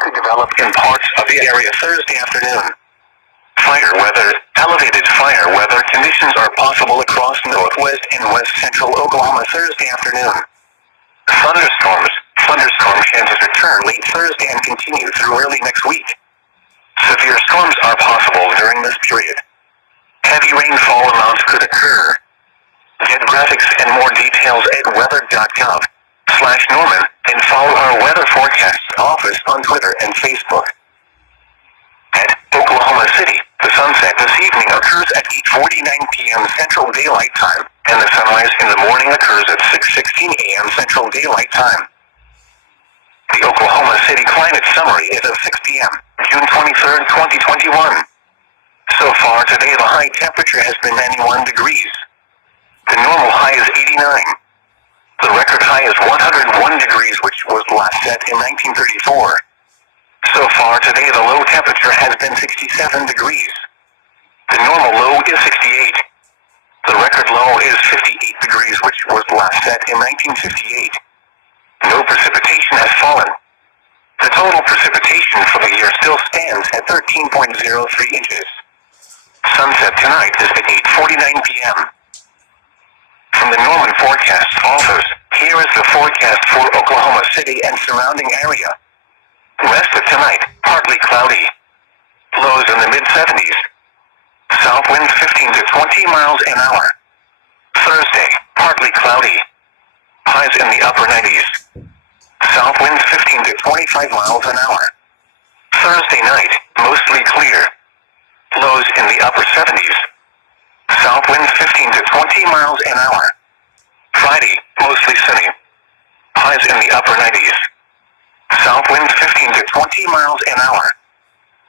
could develop in parts of the area Thursday afternoon. Fire weather. Elevated fire weather conditions are possible across northwest and west central Oklahoma Thursday afternoon. Thunderstorms. Thunderstorm chances return late Thursday and continue through early next week. Severe storms are possible during this period. Heavy rainfall amounts could occur. Get graphics and more details at weather.gov/Norman and follow our weather forecast office on Twitter and Facebook. At Oklahoma City, the sunset this evening occurs at 8:49 p.m. Central Daylight Time, and the sunrise in the morning occurs at 6:16 a.m. Central Daylight Time. The Oklahoma City climate summary is at 6 p.m., June 23, 2021. So far today, the high temperature has been 91 degrees. The normal high is 89. The record high is 101 degrees, which was last set in 1934. So far today, the low temperature has been 67 degrees. The normal low is 68. The record low is 58 degrees, which was last set in 1958. No precipitation has fallen. The total precipitation for the year still stands at 13.03 inches. Sunset tonight is at 8:49 p.m. From the Norman Forecast Office, here is the forecast for Oklahoma City and surrounding area. Rest of tonight, partly cloudy. Lows in the mid-70s. South winds 15 to 20 miles an hour. Thursday, partly cloudy. Highs in the upper 90s. South winds 15 to 25 miles an hour. Thursday night, mostly clear. Lows in the upper 70s. South winds 15 to 20 miles an hour. Friday, mostly sunny. Highs in the upper 90s. South winds 15 to 20 miles an hour.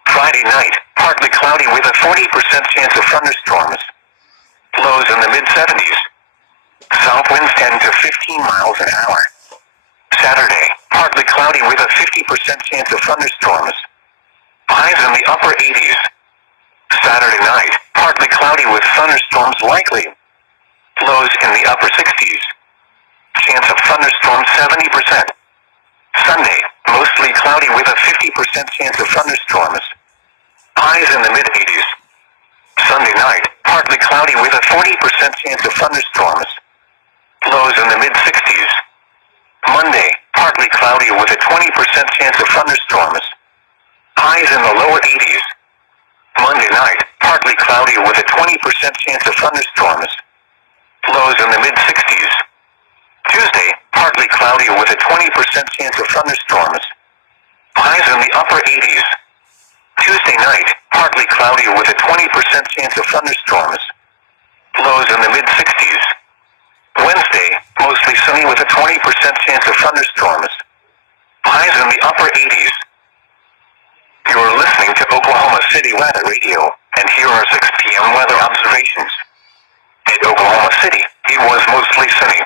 Friday night, partly cloudy with a 40% chance of thunderstorms. Lows in the mid-70s. South winds 10 to 15 miles an hour. Saturday, partly cloudy with a 50% chance of thunderstorms. Highs in the upper 80s. Saturday night, partly cloudy with thunderstorms likely. Lows in the upper 60s. Chance of thunderstorms 70%. Sunday, mostly cloudy with a 50% chance of thunderstorms. Highs in the mid-80s. Sunday night, partly cloudy with a 40% chance of thunderstorms. Lows in the mid-60s. Monday, partly cloudy with a 20% chance of thunderstorms. Highs in the lower 80s. Monday night, partly cloudy with a 20% chance of thunderstorms. Lows in the mid-60s. Tuesday, partly cloudy with a 20% chance of thunderstorms. Highs in the upper 80s. Tuesday night, partly cloudy with a 20% chance of thunderstorms. Lows in the mid-60s. Wednesday, mostly sunny with a 20% chance of thunderstorms. Highs in the upper 80s. You're listening to Oklahoma City Weather Radio, and here are 6 p.m. weather observations. At Oklahoma City, it was mostly sunny.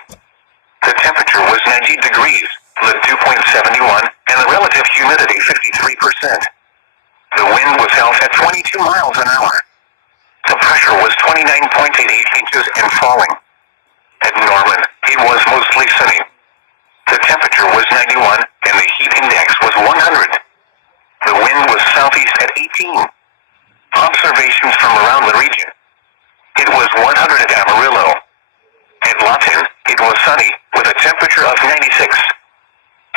The temperature was 90 degrees, the dew point 71, and the relative humidity 53%. The wind was held at 22 miles an hour. The pressure was 29.88 inches and falling. At Norman, it was mostly sunny. The temperature was 91, and the heat index was 100. The wind was southeast at 18. Observations from around the region. It was 100 at Amarillo. At Lawton, it was sunny, with a temperature of 96.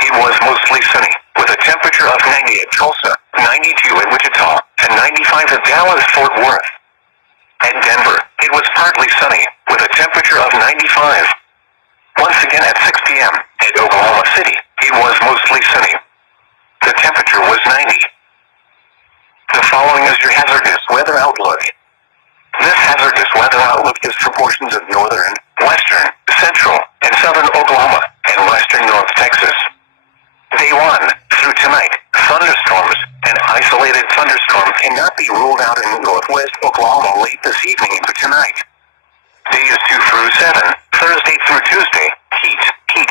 It was mostly sunny, with a temperature of 90 at Tulsa, 92 at Wichita, and 95 at Dallas-Fort Worth. At Denver, it was partly sunny, with a temperature of 95. Once again at 6 p.m., at Oklahoma City, it was mostly sunny. The temperature was 90. The following is your hazardous weather outlook. This hazardous weather outlook is for portions of northern, western, central, and southern Oklahoma, and western North Texas. Day 1, through tonight, thunderstorms, an isolated thunderstorm cannot be ruled out in northwest Oklahoma late this evening into tonight. Days 2 through 7, Thursday through Tuesday, heat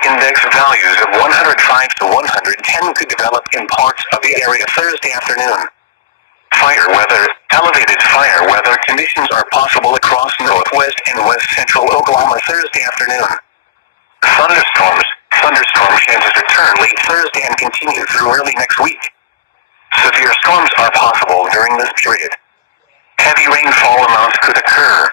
index values of 105 to 110 could develop in parts of the area Thursday afternoon. Fire weather, elevated fire weather conditions are possible across northwest and west central Oklahoma Thursday afternoon. Thunderstorm chances return late Thursday and continue through early next week. Storms are possible during this period. Heavy rainfall amounts could occur.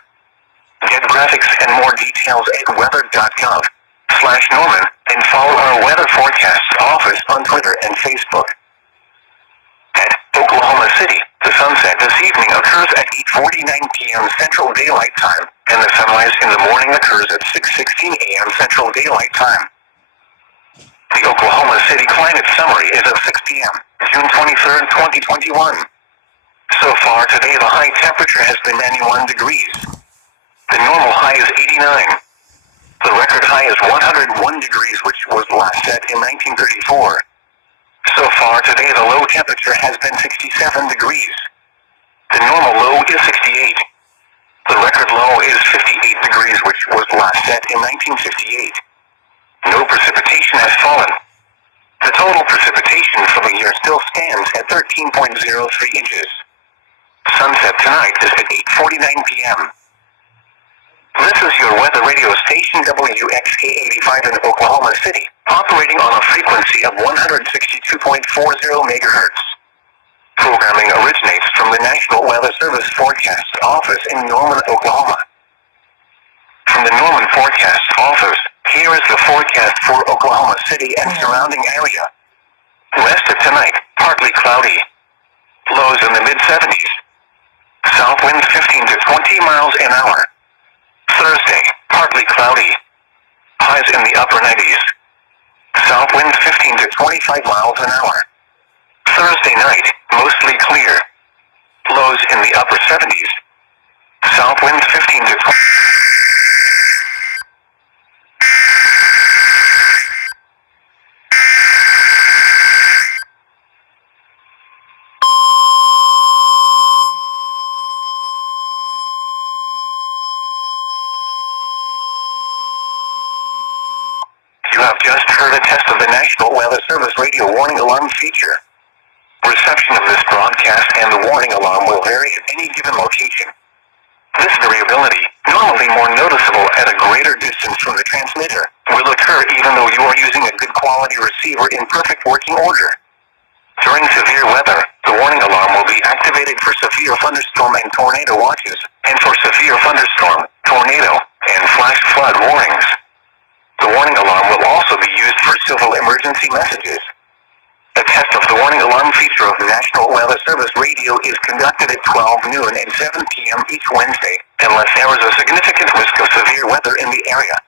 Get graphics and more details at weather.gov/Norman and follow our weather forecast office on Twitter and Facebook. At Oklahoma City, the sunset this evening occurs at 8:49 p.m. Central Daylight Time, and the sunrise in the morning occurs at 6:16 a.m. Central Daylight Time. The Oklahoma City climate summary is at 6 p.m., June 23, 2021. So far today, the high temperature has been 91 degrees. The normal high is 89. The record high is 101 degrees, which was last set in 1934. So far today, the low temperature has been 67 degrees. The normal low is 68. The record low is 58 degrees, which was last set in 1958. No precipitation has fallen. The total precipitation for the year still stands at 13.03 inches. Sunset tonight is at 8:49 p.m. This is your weather radio station WXK-85 in Oklahoma City, operating on a frequency of 162.40 megahertz. Programming originates from the National Weather Service Forecast Office in Norman, Oklahoma. From the Norman Forecast Office, here is the forecast for Oklahoma City and surrounding area. Rest of tonight, partly cloudy. Lows in the mid-70s. South winds 15 to 20 miles an hour. Thursday, partly cloudy. Highs in the upper 90s. South winds 15 to 25 miles an hour. Thursday night, mostly clear. Lows in the upper 70s. South winds 15 to 20. You have just heard a test of the National Weather Service radio warning alarm feature. Reception of this broadcast and the warning alarm will vary at any given location. This variability, normally more noticeable at a greater distance from the transmitter, will occur even though you are using a good quality receiver in perfect working order. During severe weather, the warning alarm will be activated for severe thunderstorm and tornado watches, and for severe thunderstorm, tornado, and flash flood warnings. The warning alarm will also be used for civil emergency messages. A test of the warning alarm feature of National Weather Service Radio is conducted at 12 noon and 7 p.m. each Wednesday, unless there is a significant risk of severe weather in the area.